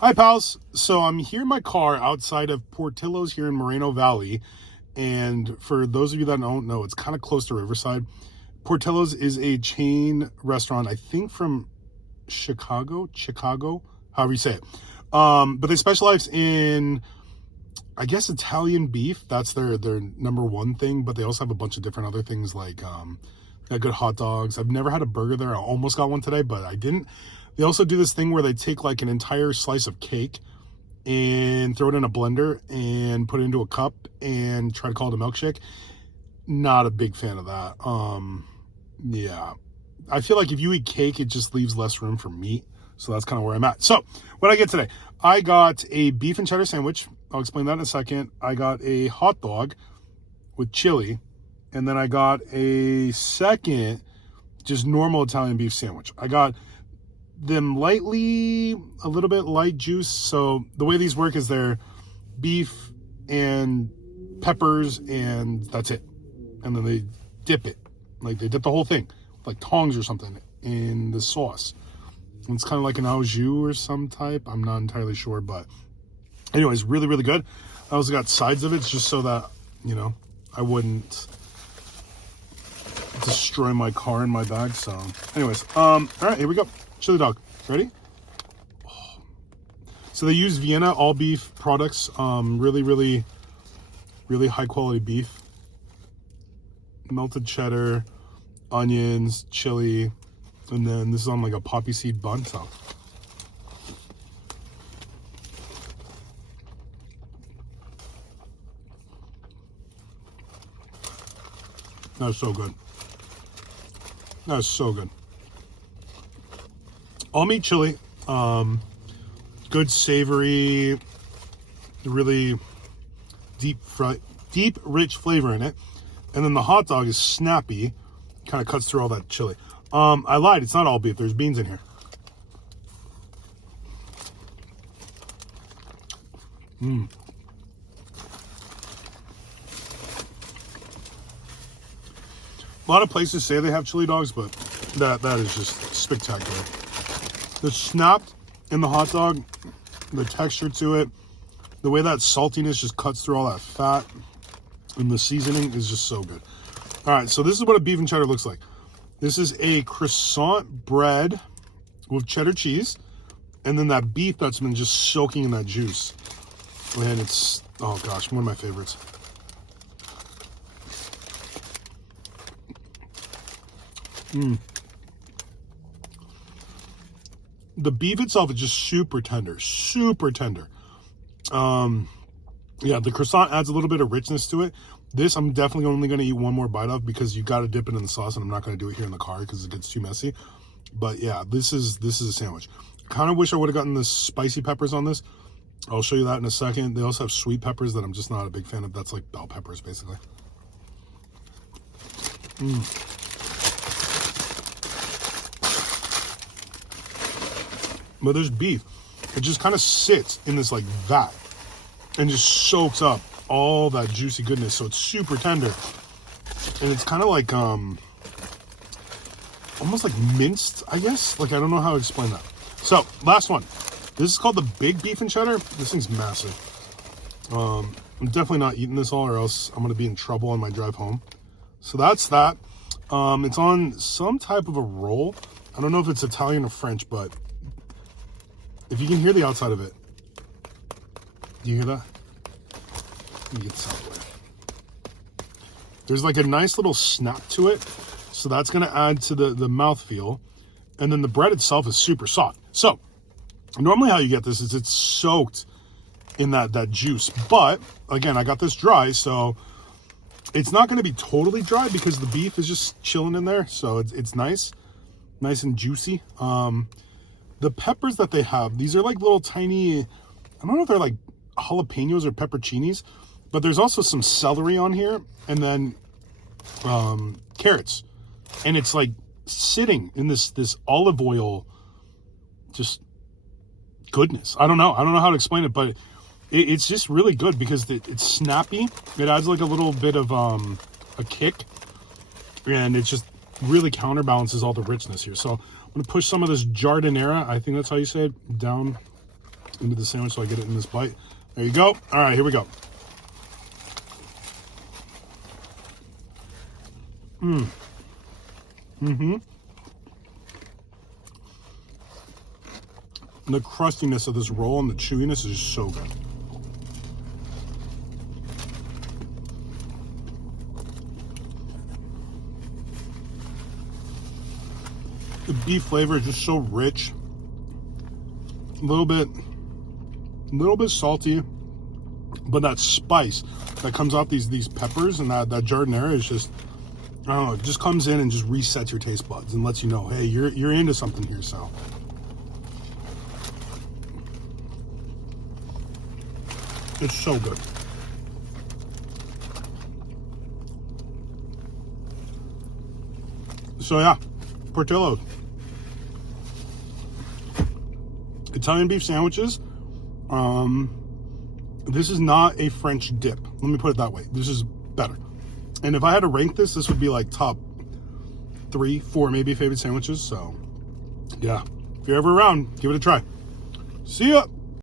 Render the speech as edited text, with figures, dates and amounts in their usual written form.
Hi, pals. So I'm here in my car outside of Portillo's here in Moreno Valley. And for those of you that don't know, it's kind of close to Riverside. Portillo's is a chain restaurant, I think from Chicago, however you say it. But they specialize in, I guess, Italian beef. That's their number one thing. But they also have a bunch of different other things like they got good hot dogs. I've never had a burger there. I almost got one today, but I didn't. They also do this thing where they take like an entire slice of cake and throw it in a blender and put it into a cup and try to call it a milkshake. Not a big fan of that. Yeah. I feel like if you eat cake, it just leaves less room for meat. So that's kind of where I'm at. So what I get today, I got a beef and cheddar sandwich. I'll explain that in a second. I got a hot dog with chili. And then I got a second, just normal Italian beef sandwich. I got them a little bit light juice. So the way these work is they're beef and peppers and that's it. And then they dip it. Like they dip the whole thing, like tongs or something, in the sauce. And it's kind of like an au jus or some type. I'm not entirely sure, but anyways, really, really good. I also got sides of it just so that, I wouldn't destroy my car in my bag. So anyways, all right, here we go. Chili dog. Ready? Oh. So they use Vienna all beef products. Really, really, really high quality beef. Melted cheddar, onions, chili, and then this is on like a poppy seed bun. So that's so good. That's so good. All meat chili, good savory, really deep, rich flavor in it. And then the hot dog is snappy, kind of cuts through all that chili. I lied, it's not all beef, there's beans in here. A lot of places say they have chili dogs, but that is just spectacular. The snap in the hot dog, the texture to it, the way that saltiness just cuts through all that fat, and the seasoning is just so good. All right, so this is what a beef and cheddar looks like. This is a croissant bread with cheddar cheese, and then that beef that's been just soaking in that juice. And it's, oh gosh, one of my favorites. The beef itself is just super tender, super tender. Yeah, the croissant adds a little bit of richness to it. This I'm definitely only going to eat one more bite of because you got to dip it in the sauce, and I'm not going to do it here in the car because it gets too messy. But yeah, this is a sandwich. Kind of wish I would have gotten the spicy peppers on this. I'll show you that in a second. They also have sweet peppers that I'm just not a big fan of. That's like bell peppers, basically. But there's beef. It just kind of sits in this like vat and just soaks up all that juicy goodness. So it's super tender. And it's kind of like, almost like minced, I guess. Like, I don't know how to explain that. So, last one. This is called the Big Beef and Cheddar. This thing's massive. I'm definitely not eating this all or else I'm going to be in trouble on my drive home. So that's that. It's on some type of a roll. I don't know if it's Italian or French, but if you can hear the outside of it. Do you hear that? Let me get this out of the way. There's like a nice little snap to it. So that's going to add to the mouthfeel. And then the bread itself is super soft. So normally how you get this is it's soaked in that juice. But again, I got this dry. So it's not going to be totally dry because the beef is just chilling in there. So it's nice and juicy. The peppers that they have, these are like little tiny, I don't know if they're like jalapenos or pepperoncinis, but there's also some celery on here and then carrots. And it's like sitting in this olive oil, just goodness. I don't know how to explain it, but it's just really good because it's snappy. It adds like a little bit of a kick, and it just really counterbalances all the richness here. So I'm going to push some of this jardinera, I think that's how you say it, down into the sandwich so I get it in this bite. There you go. All right, here we go. The crustiness of this roll and the chewiness is so good. The beef flavor is just so rich. A little bit salty, but that spice that comes off these peppers and that jardinera is just, I don't know, it just comes in and just resets your taste buds and lets you know, hey, you're into something here. So it's so good. So yeah, Portillo. Italian beef sandwiches. This is not a French dip. Let me put it that way. This is better. And if I had to rank this would be like top 3, 4 maybe favorite sandwiches. So yeah, if you're ever around, give it a try. See ya.